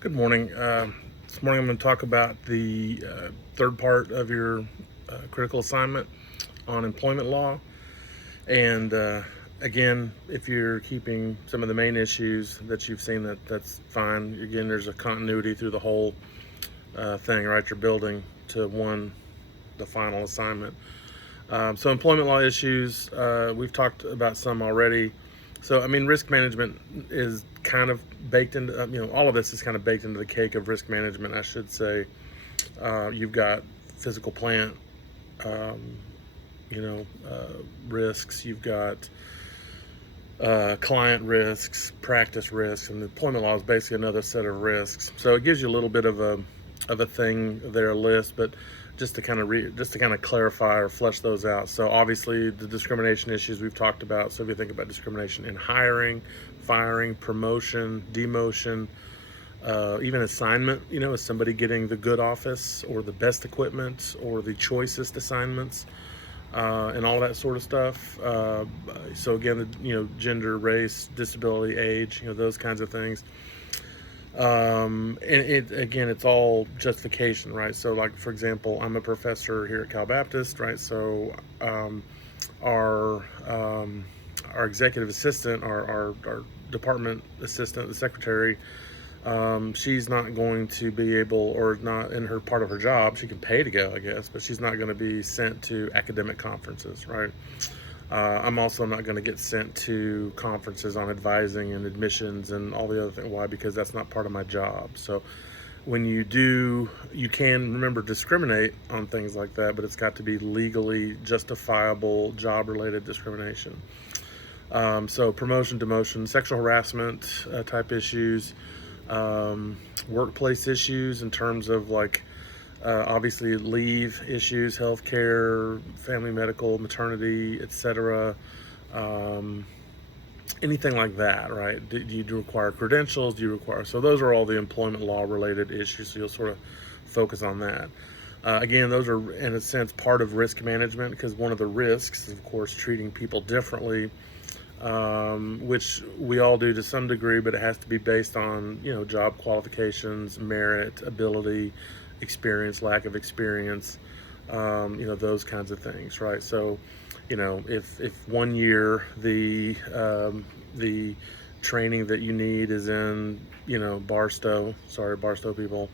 Good morning. This morning I'm going to talk about the third part of your critical assignment on employment law. And again, if you're keeping some of the main issues that you've seen, that's fine. Again, there's a continuity through the whole thing, right? You're building to the final assignment. So employment law issues, we've talked about some already. So, I mean, risk management is kind of baked into, all of this is kind of baked into the cake of risk management, I should say. You've got physical plant, um, risks, you've got client risks, practice risks, and the employment law is basically another set of risks. So it gives you a little bit of a thing there, a list, but just to kind of clarify or flesh those out. So obviously the discrimination issues we've talked about. So if you think about discrimination in hiring, firing, promotion, demotion, even assignment, is somebody getting the good office or the best equipment or the choicest assignments, and all that sort of stuff. So again, gender, race, disability, age, those kinds of things. And it's all justification, right? So like, for example, I'm a professor here at Cal Baptist, right? So our executive assistant, our department assistant, the secretary, she's not going to be able, or not in her part of her job, she can pay to go, I guess, but she's not going to be sent to academic conferences, right? I'm also not going to get sent to conferences on advising and admissions and all the other things. Why? Because that's not part of my job. So when you do, you can, remember, discriminate on things like that, but it's got to be legally justifiable job-related discrimination. So promotion, demotion, sexual harassment type issues, workplace issues in terms of like, obviously leave issues, healthcare, family medical, maternity, etc. Anything like that, right? Do you require credentials? Do you require? So those are all the employment law related issues. So you'll sort of focus on that. Again, those are in a sense part of risk management, because one of the risks is, of course, treating people differently, which we all do to some degree, but it has to be based on job qualifications, merit, ability, experience, lack of experience, those kinds of things, right? So, if 1 year the training that you need is in Barstow, sorry Barstow people,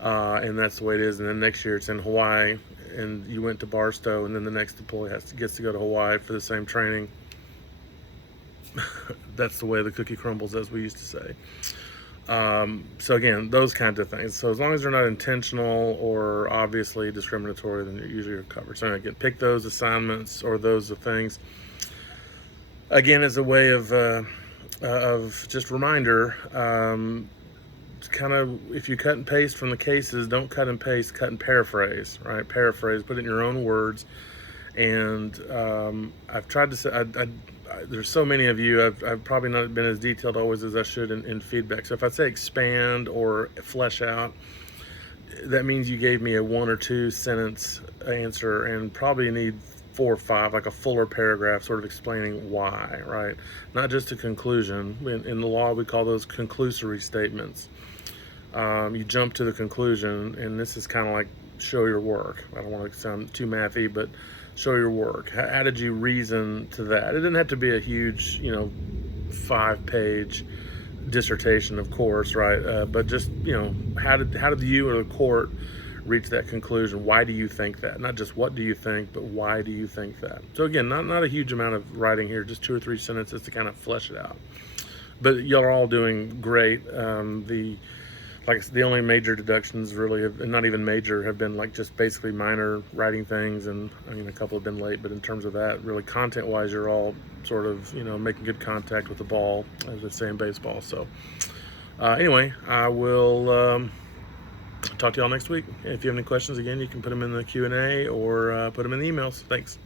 and that's the way it is, and then next year it's in Hawaii, and you went to Barstow, and then the next employee gets to go to Hawaii for the same training. That's the way the cookie crumbles, as we used to say. So again, those kinds of things. So as long as they're not intentional or obviously discriminatory, then you're usually covered. So again, pick those assignments or those things. Again, as a way of just reminder, kind of, if you cut and paste from the cases, don't cut and paste, cut and paraphrase, right? Paraphrase, put it in your own words. And I've tried to say, there's so many of you, I've probably not been as detailed always as I should in feedback. So if I say expand or flesh out, that means you gave me a 1 or 2 sentence answer, and probably need 4 or 5, like a fuller paragraph sort of explaining why, right? Not just a conclusion. In the law, we call those conclusory statements. You jump to the conclusion, and this is kind of like show your work. I don't want to sound too mathy, but show your work. How did you reason to that? It didn't have to be a huge, 5-page dissertation, of course, right? But just, how did you or the court reach that conclusion? Why do you think that? Not just what do you think, but why do you think that? So again, not a huge amount of writing here, just 2 or 3 sentences to kind of flesh it out. But y'all are all doing great. The only major deductions really not even major, have been like just basically minor writing things, and a couple have been late, but in terms of that, really content wise, you're all sort of making good contact with the ball, as they say in baseball. So anyway, I will talk to y'all next week. If you have any questions, again, you can put them in the Q&A or put them in the emails. Thanks.